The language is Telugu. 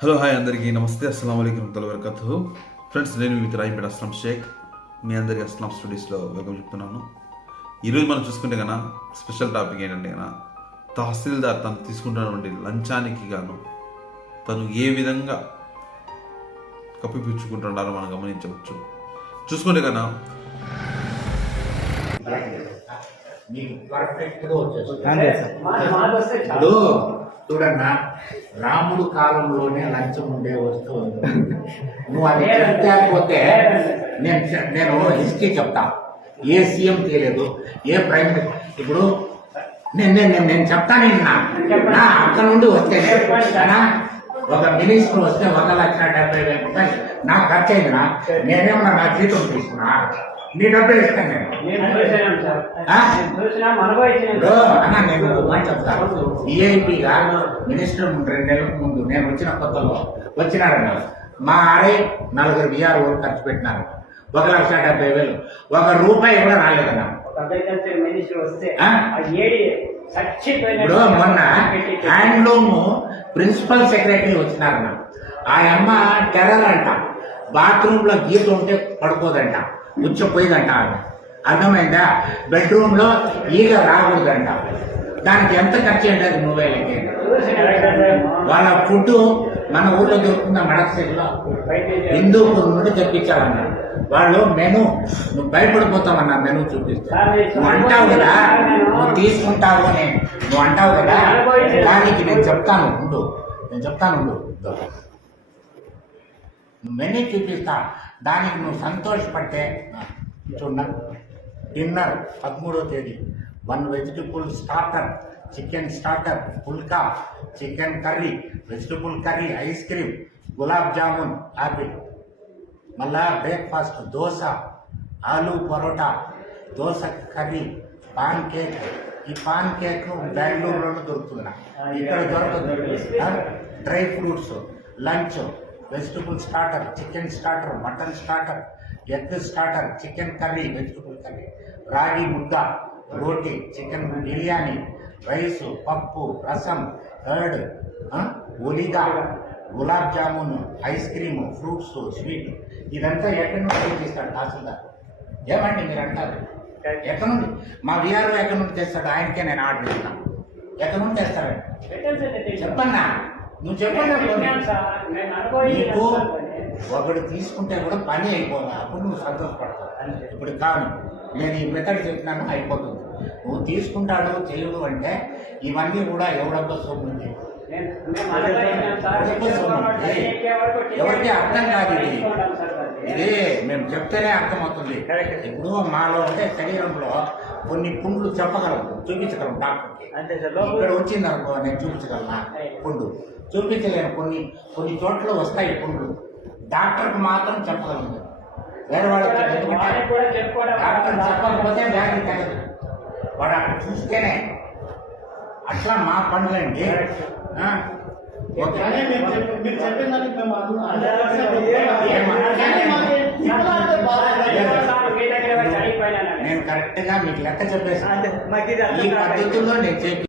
హలో హాయ్ అందరికీ నమస్తే. అస్సలం అయికం వరకతు ఫ్రెండ్స్ నేను మీ రాయిపేట అస్లాం షేక్. మీ అందరికీ అస్లాం స్టడీస్లో వెల్కమ్ చెప్తున్నాను. ఈరోజు మనం చూసుకుంటే కన్నా స్పెషల్ టాపిక్ ఏంటంటే కన్నా తహసీల్దార్ తను తీసుకుంటున్నటువంటి లంచానికి గాను తను ఏ విధంగా కప్పిపుచ్చుకుంటున్నారో మనం గమనించవచ్చు. చూసుకుంటే కన్నా ఇప్పుడు చూడన్నా రాముడు కాలంలోనే లంచం ఉండే వస్తువు నువ్వు అది చెప్పకపోతే నేను నేను హిస్టరీ చెప్తా. ఏ సీఎం తెలియదు ఏ ప్రైమ్ మినిస్టర్ ఇప్పుడు నేను నేను నేను- చెప్తాను నా అక్కడ నుండి వస్తే నా ఒక మినిస్టర్ వస్తే ఒక లక్ష డెబ్బై వేల రూపాయలు. నాకు ఖర్చు అయిందినా నేనేమన్నా నా జీతం తీసుకున్నా? నీ డబ్బే ఇస్తాను నేను. అన్న ఈఐపీగా మినిస్టర్ రెండు నెలల ముందు నేను వచ్చిన కొత్తలో వచ్చినారన్న. మా ఆర్ఐ నలుగురు ఓటు ఖర్చు పెట్టినారు. ఒక లక్ష డెబ్బై వేలు. ఒక రూపాయి కూడా రాలేదన్న. ఇప్పుడు మొన్న హ్యాండ్లూమ్ ప్రిన్సిపల్ సెక్రటరీ వచ్చినారన్న. ఆ అమ్మ టెర్రర్ అంట. బాత్రూమ్లో గీత ఉంటే పడుకోదంట. ముచ్చిపోయిందంట ఆవిడ అర్థమైందా? బెడ్రూమ్లో ఈగ రాకూడదంట. దానికి ఎంత ఖర్చు ఏంటది నువ్వే లెక్క వాళ్ళ ఫుడ్ మన ఊర్లో దొరుకుతుందా మడకసిరిలో హిందూపూర్ నుండి తెప్పించాలన్నా. వాళ్ళు మెను నువ్వు భయపడిపోతావన్న మెను చూపిస్తా. నువ్వు అంటావు కదా నువ్వు తీసుకుంటావు అని. నువ్వు అంటావు కదా దానికి నేను చెప్తాను ఉండు. నేను చెప్తాను ఉండు. మెనీ చూపిస్తా. దానికి నువ్వు సంతోషపడితే చూడ డిన్నర్ పదమూడో తేదీ. One vegetable starter chicken starter pulka chicken curry vegetable curry ice cream gulab jamun apple. మళ్ళా breakfast dosa aloo parotta dosa curry pancake ఈ పాన్ కేక్ బెంగళూరులోనే దొరుకుతుంది ఇక్కడ దొరకదు. Dry fruits lunch. Vegetable starter chicken starter mutton starter egg starter chicken curry vegetable curry ragi mudda roti chicken biryani rice పప్పు rasam curd ఒలిగా gulab jamun ice cream fruits sweet. ఇదంతా ఎక్కడి నుండి తెచ్చిస్తాడు తహసీల్దార్? ఏమండి మీరు అంటారు? ఎక్కడి నుండి? మా విఆర్ఓ ఎక్కడి నుండి తెస్తాడు? ఆయనకే నేను ఆర్డర్ ఇస్తాను. ఎక్కడి నుండి తెస్తాడు చెప్పన్నా. నువ్వు. నీకు ఒకడు తీసుకుంటే కూడా పని అయిపోదా అప్పుడు నువ్వు సంతోషపడతావు. ఇప్పుడు కాదు. నేను ఈ మెథడ్ చెప్పినాను అయిపోతుంది. నువ్వు తీసుకుంటాడు చేయడు అంటే ఇవన్నీ కూడా ఎవడబ్బా సొమ్ముంది ఎవరికి అర్థం కాదు ఇది. ఇది మేము చెప్తేనే అర్థమవుతుంది. ఇప్పుడు మాలో అంటే శరీరంలో కొన్ని పుండ్లు చెప్పగలం చూపించగలం డాక్టర్కి. అంతే సార్ ఇక్కడ వచ్చింది అనుకో నేను చూపించగలనా? పుండు చూపించలేను కొన్ని కొన్ని చోట్ల వస్తాయి పుండ్లు. డాక్టర్కి మాత్రం చెప్పగలను వేరే వాళ్ళకి డాక్టర్ చెప్పకపోతే వ్యాధి తగ్గదు. వాడు అక్కడ చూస్తేనే అట్లా మా పనులండి. ఆ? ఓకే కానీ మీరు చెప్ప- మీరు చెప్పిన దానికి మేము అను- నేను కరెక్ట్గా మీకు లెక్క చెప్పేసి ఈ. పద్ధతుల్లో నేను చెప్పి